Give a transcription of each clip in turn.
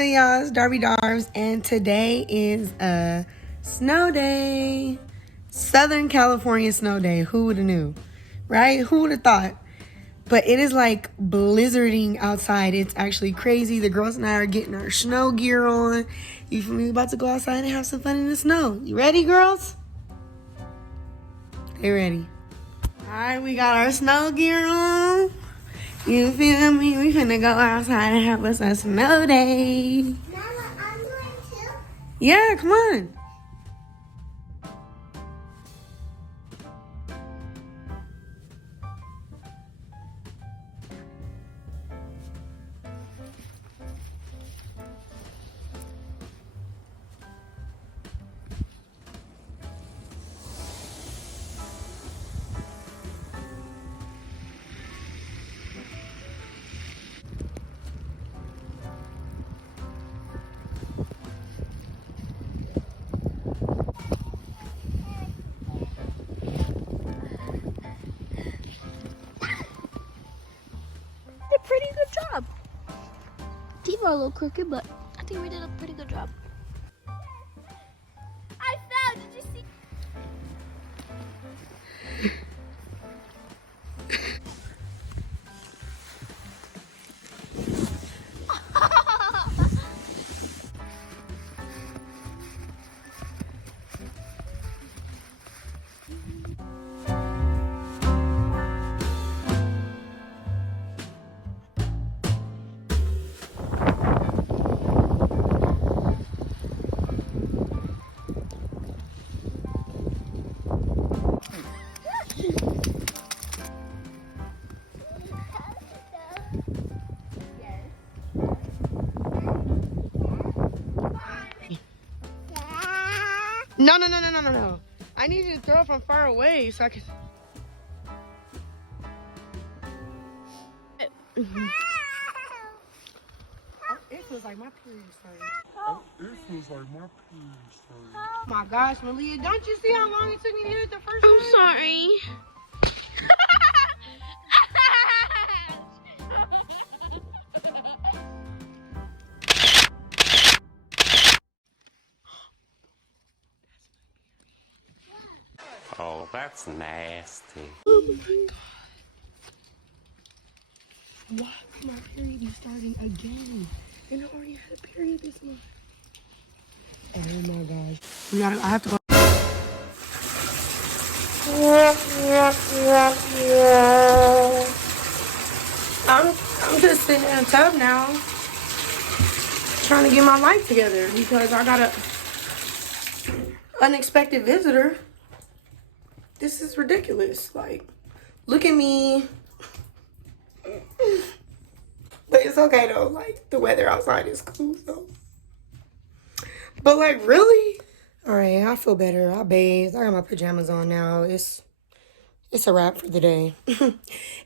good, y'all? It's Darbydarbz, and today is a snow day. Southern California snow day. Who would have knew, right? Who would have thought? But it is like blizzarding outside. It's actually crazy. The girls and I are getting our snow gear on. You feel me? We're about to go outside and have some fun in the snow. You ready, girls? They ready? All right, we got our snow gear on. You feel me? We finna go outside and have us a snow day. Mama, I'm going too. Yeah, come on. Pretty good job. Teeth are a little crooked, but I think we did a pretty good job. I fell. Did you see? No. I need you to throw it from far away so I can... It feels like my period started. Oh my gosh, Malia, don't you see how long it took me to hit it the first time? I'm sorry. Oh, that's nasty. Oh my god. Why would my period be starting again? And I already had a period this month. Oh my gosh. I have to go. I'm just sitting in a tub now, trying to get my life together because I got a unexpected visitor. This is ridiculous. Like, look at me. But it's okay though. Like, the weather outside is cool, so. But like, really? All right, I feel better. I bathed. I got my pajamas on now. It's a wrap for the day. Am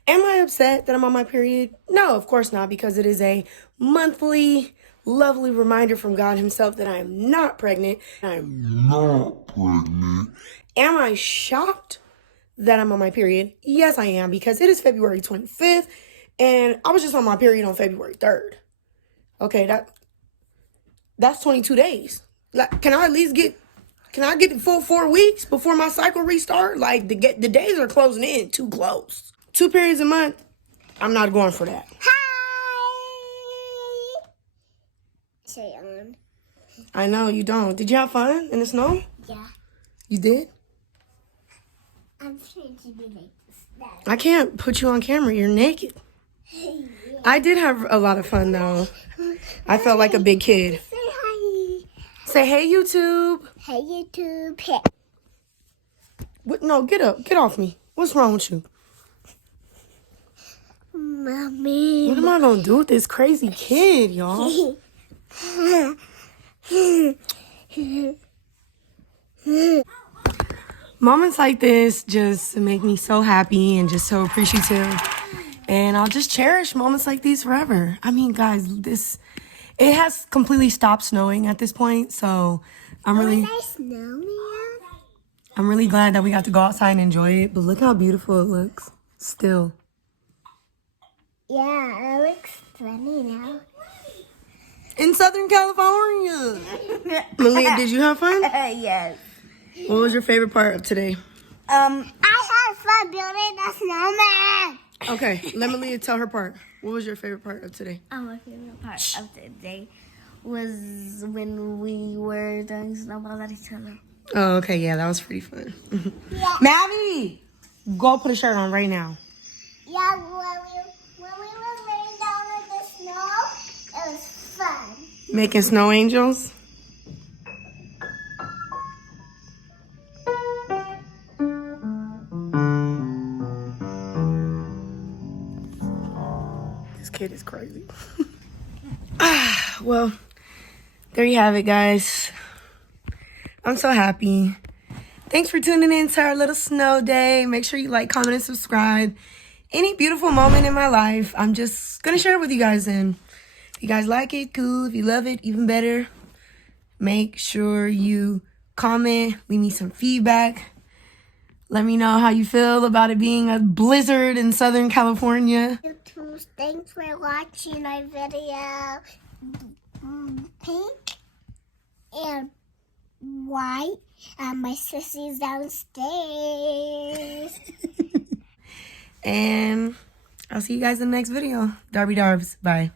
I upset that I'm on my period? No, of course not, because it is a monthly, lovely reminder from God himself that I am not pregnant. I'm not pregnant. Am I shocked that I'm on my period? Yes, I am, because it is February 25th, and I was just on my period on February 3rd. Okay, that's 22 days. Like, can I get the full 4 weeks before my cycle restart? Like, the days are closing in too close. 2 periods a month, I'm not going for that. Hi. Say on. I know, you don't. Did you have fun in the snow? Yeah. You did? I'm trying to be like this. I can't put you on camera. You're naked. I did have a lot of fun, though. I felt like a big kid. Say hi. Say, hey, YouTube. Hey, YouTube. What? No, get up. Get off me. What's wrong with you? Mommy. What am I going to do with this crazy kid, y'all? Moments like this just make me so happy and just so appreciative. And I'll just cherish moments like these forever. I mean, guys, it has completely stopped snowing at this point. So I'm really glad that we got to go outside and enjoy it. But look how beautiful it looks still. Yeah, it looks funny now. in Southern California. Malia, did you have fun? Yes. What was your favorite part of today? I had fun building a snowman. Okay, let Malia tell her part. What was your favorite part of today? My favorite part of the day was when we were throwing snowballs at each other. Oh, okay, yeah, that was pretty fun. Yeah. Maddie, go put a shirt on right now. Yeah, when we were laying down in the snow, it was fun. Making snow angels. This kid is crazy. Well, there you have it, guys. I'm so happy. Thanks for tuning in to our little snow day. Make sure you like, comment, and subscribe. Any beautiful moment in my life, I'm just going to share it with you guys. And if you guys like it, cool. If you love it, even better. Make sure you comment. We need some feedback. Let me know how you feel about it being a blizzard in Southern California. YouTube, thanks for watching my video. Pink and white, and my sissy's downstairs. And I'll see you guys in the next video. Darbydarbz. Bye.